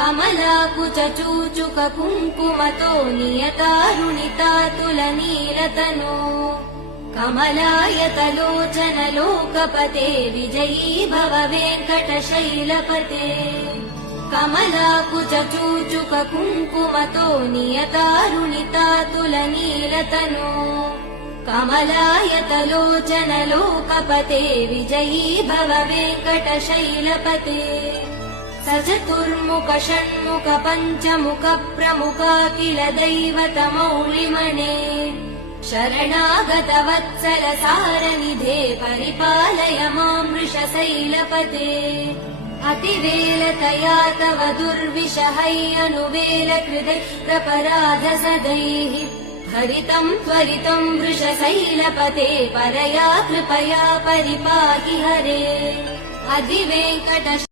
कमलाकुचूचुक कुङ्कुमतो नियतारुणितातुलनीलतनो कमलायतलोचन लोकपते विजयी भव वेङ्कटशैलपते कमलाकुचूचुक कुङ्कुमतो नियतारुणितातुलनीलतनो कमलायतलोचन लोकपते विजयी भव वेङ्कटशैलपते स चतुर्मुख षण्मुख पञ्चमुख प्रमुखाखिल दैवतमौलिमणे शरणागत वत्सल सारनिधे परिपालय मां वृषशैलपते अतिवेलतया तव दुर्विषहैरनुवेल कृते प्रपराध सदैः हरितं त्वरितं वृषशैलपते परया कृपया परिपाहि हरे अधिवेङ्कट